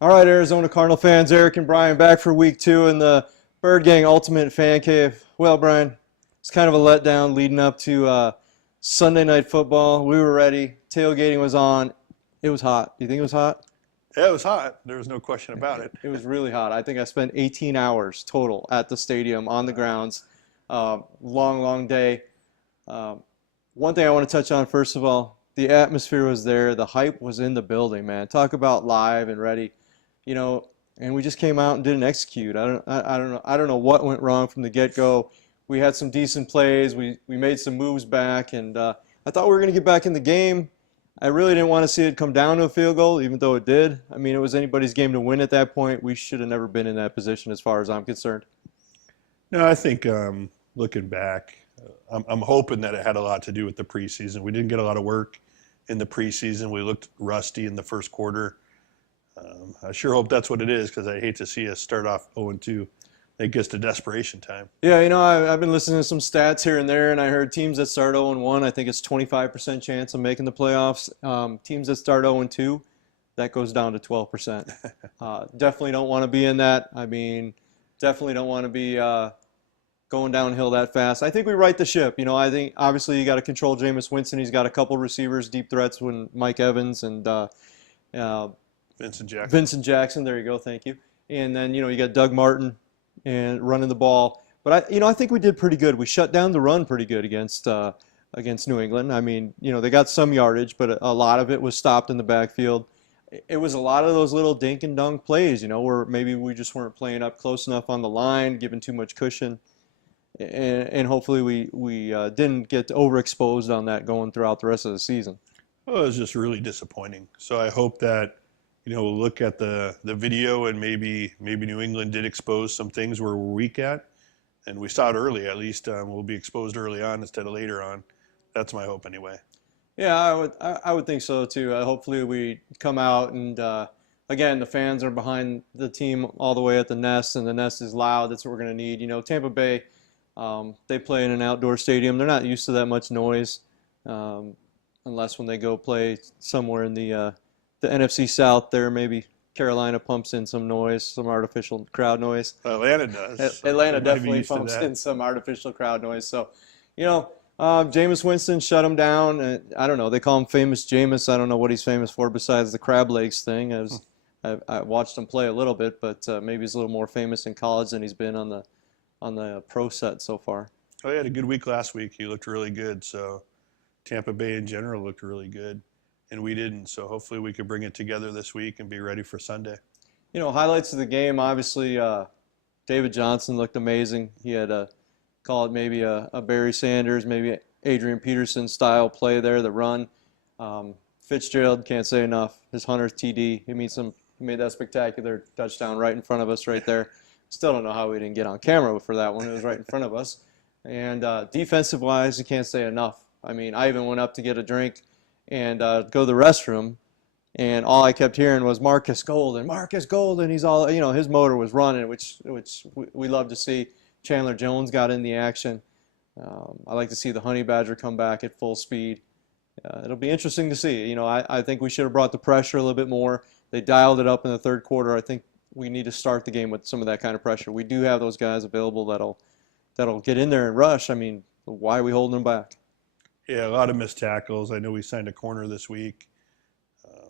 All right, Arizona Cardinal fans, Eric and Brian back for week 2 in the Birdgang Ultimate Fan Cave. Well, Brian, it's kind of a letdown leading up to Sunday Night Football. We were ready. Tailgating was on. It was hot. Do you think it was hot? Yeah, it was hot. There was no question about it. It was really hot. I think I spent 18 hours total at the stadium on the grounds. Long day. One thing I want to touch on, first of all, the atmosphere was there. The hype was in the building, man. Talk about live and ready. And we just came out and didn't execute. I don't know what went wrong from the get-go. We had some decent plays. We made some moves back, and I thought we were going to get back in the game. I really didn't want to see it come down to a field goal, even though it did. I mean, it was anybody's game to win at that point. We should have never been in that position as far as I'm concerned. No, I think looking back, I'm hoping that it had a lot to do with the preseason. We didn't get a lot of work in the preseason. We looked rusty in the first quarter. I sure hope that's what it is, because I hate to see us start off 0-2. It gets to desperation time. Yeah, I've been listening to some stats here and there, and I heard teams that start 0-1, I think it's 25% chance of making the playoffs. Teams that start 0-2, that goes down to 12%. Definitely don't want to be in that. I mean, definitely don't want to be going downhill that fast. I think we right the ship. I think obviously you got to control Jameis Winston. He's got a couple receivers, deep threats when Mike Evans and Vincent Jackson, there you go, thank you. And then, you got Doug Martin and running the ball. But I think we did pretty good. We shut down the run pretty good against New England. I mean, they got some yardage, but a lot of it was stopped in the backfield. It was a lot of those little dink and dunk plays, where maybe we just weren't playing up close enough on the line, giving too much cushion. And hopefully we didn't get overexposed on that going throughout the rest of the season. Well, it was just really disappointing. So I hope that we'll look at the video, and maybe New England did expose some things where we're weak at, and we saw it early. At least we'll be exposed early on instead of later on. That's my hope anyway. Yeah, I would think so too. Hopefully we come out and again, the fans are behind the team all the way at the Nest, and the Nest is loud. That's what we're going to need. Tampa Bay, they play in an outdoor stadium. They're not used to that much noise, unless when they go play somewhere in the NFC South there. Maybe Carolina pumps in some noise, some artificial crowd noise. Atlanta does. Atlanta definitely pumps in some artificial crowd noise. So, Jameis Winston shut him down. I don't know. They call him Famous Jameis. I don't know what he's famous for besides the crab legs thing. I watched him play a little bit, but maybe he's a little more famous in college than he's been on the pro set so far. Oh, he had a good week last week. He looked really good. So Tampa Bay in general looked really good, and we didn't. So hopefully we could bring it together this week and be ready for Sunday. Highlights of the game, obviously, David Johnson looked amazing. He had call it maybe a Barry Sanders, maybe Adrian Peterson style play there, the run. Fitzgerald, can't say enough. His 100th TD, he made that spectacular touchdown right in front of us right there. Still don't know how we didn't get on camera for that one. It was right in front of us. And defensive-wise, you can't say enough. I mean, I even went up to get a drink and go to the restroom, and all I kept hearing was Marcus Golden. He's all, his motor was running, which we love to see. Chandler Jones got in the action. I like to see the Honey Badger come back at full speed. It'll be interesting to see. I think we should have brought the pressure a little bit more. They dialed it up in the third quarter. I think we need to start the game with some of that kind of pressure. We do have those guys available that'll get in there and rush. I mean, why are we holding them back? Yeah, a lot of missed tackles. I know we signed a corner this week.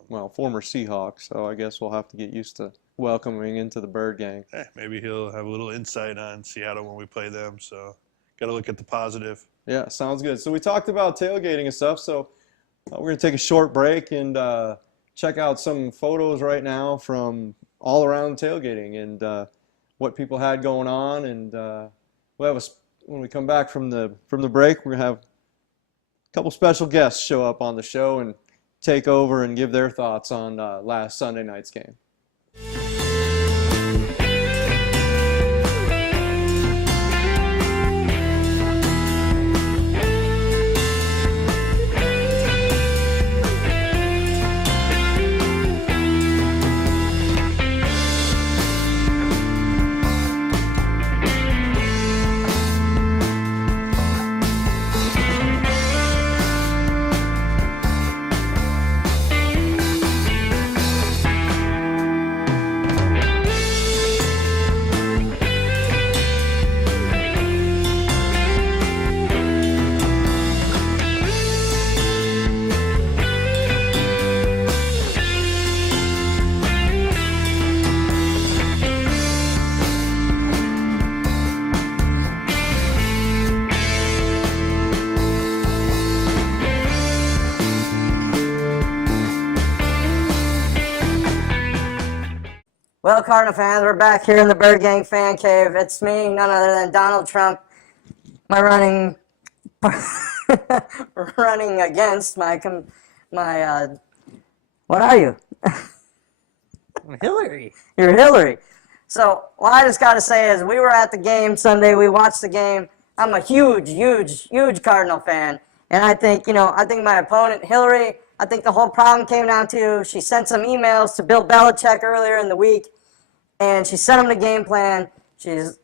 Well, former Seahawk, so I guess we'll have to get used to welcoming into the Birdgang. Maybe he'll have a little insight on Seattle when we play them, so got to look at the positive. Yeah, sounds good. So we talked about tailgating and stuff, so we're going to take a short break and check out some photos right now from all around tailgating and what people had going on. And we'll have when we come back from the break, we're going to have a couple special guests show up on the show and take over and give their thoughts on last Sunday night's game. Well, Cardinal fans, we're back here in the Birdgang fan cave. It's me, none other than Donald Trump. My running against my what are you? Hillary. You're Hillary. So what I just got to say is we were at the game Sunday. We watched the game. I'm a huge Cardinal fan. And I think my opponent, Hillary, I think the whole problem came down to she sent some emails to Bill Belichick earlier in the week, and she sent him the game plan. She's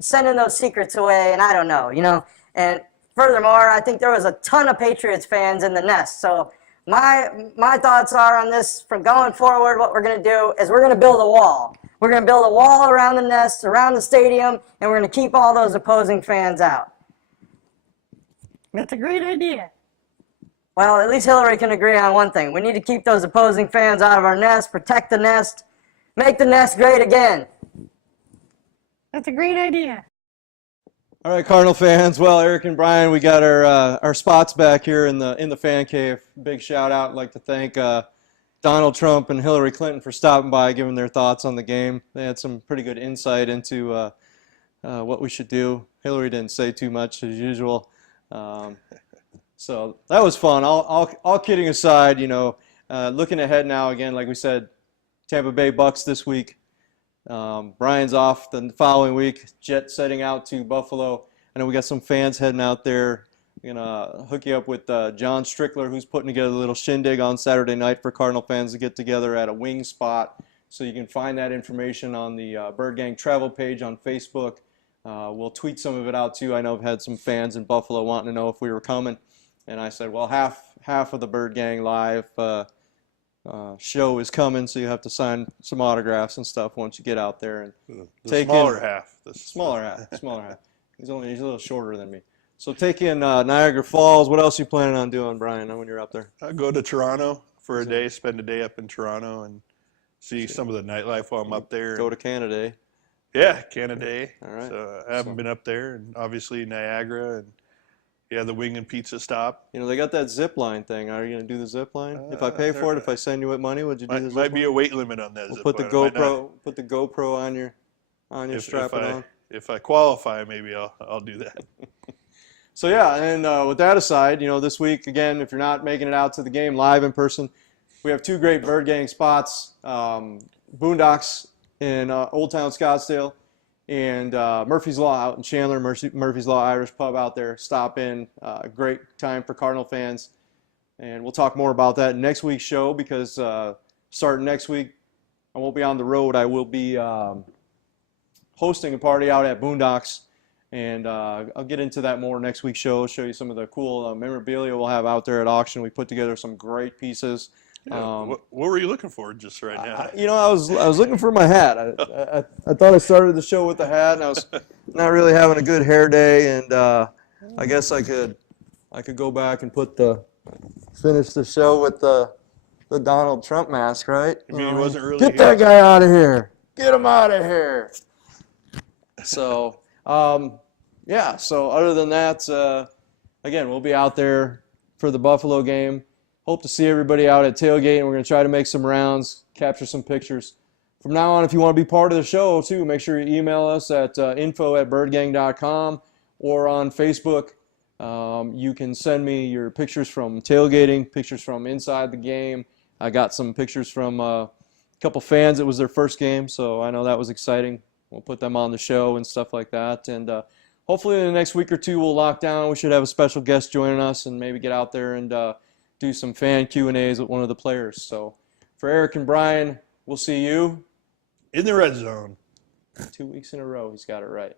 sending those secrets away, and I don't know, And furthermore, I think there was a ton of Patriots fans in the nest. So my thoughts are on this from going forward. What we're going to do is we're going to build a wall. We're going to build a wall around the nest, around the stadium, and we're going to keep all those opposing fans out. That's a great idea. Well, at least Hillary can agree on one thing. We need to keep those opposing fans out of our nest, protect the nest, make the nest great again. That's a great idea. All right, Cardinal fans. Well, Eric and Brian, we got our spots back here in the fan cave. Big shout out. I'd like to thank Donald Trump and Hillary Clinton for stopping by, giving their thoughts on the game. They had some pretty good insight into what we should do. Hillary didn't say too much as usual. So that was fun. All kidding aside, looking ahead now again, like we said, Tampa Bay Bucks this week. Brian's off the following week. Jet setting out to Buffalo. I know we got some fans heading out there. We're gonna hook you up with John Strickler, who's putting together a little shindig on Saturday night for Cardinal fans to get together at a wing spot. So you can find that information on the Birdgang travel page on Facebook. We'll tweet some of it out too. I know I've had some fans in Buffalo wanting to know if we were coming, and I said, well, half of the Birdgang live show is coming, so you have to sign some autographs and stuff once you get out there and the smaller half. Smaller half. He's a little shorter than me. So take in Niagara Falls. What else are you planning on doing, Brian, when you're up there? I'll go to Toronto for a day, spend a day up in Toronto, and see some of the nightlife while I'm up there. Go to Canada. Yeah, Canada. All right. So I haven't been up there, and obviously Niagara, and the wing and pizza stop. They got that zip line thing. Are you going to do the zip line? If I pay for it, if I send you money, would you do the zip line? Might be a weight limit on that. We'll zip put the line. GoPro on your strap it on. If I qualify, maybe I'll do that. So yeah, and with that aside, this week again, if you're not making it out to the game live in person, we have two great Birdgang spots: Boondocks in Old Town Scottsdale, and Murphy's Law out in Chandler. Murphy's Law Irish Pub out there. Stop in. Great time for Cardinal fans, and we'll talk more about that in next week's show because starting next week, I won't be on the road. I will be hosting a party out at Boondocks. And I'll get into that more next week's show. Show you some of the cool memorabilia we'll have out there at auction. We put together some great pieces. Yeah, what were you looking for just right now? I was looking for my hat. I thought I started the show with the hat, and I was not really having a good hair day. And I guess I could go back and finish the show with the Donald Trump mask, right? I mean, he wasn't really Get that guy out of here. Get him out of here. So. Yeah, so other than that, again, we'll be out there for the Buffalo game. Hope to see everybody out at tailgate, and we're going to try to make some rounds, capture some pictures. From now on, if you want to be part of the show, too, make sure you email us at info@birdgang.com or on Facebook. You can send me your pictures from tailgating, pictures from inside the game. I got some pictures from a couple fans. It was their first game, so I know that was exciting. We'll put them on the show and stuff like that. And hopefully in the next week or two we'll lock down. We should have a special guest joining us and maybe get out there and do some fan Q&As with one of the players. So for Eric and Brian, we'll see you in the red zone. 2 weeks in a row. He's got it right.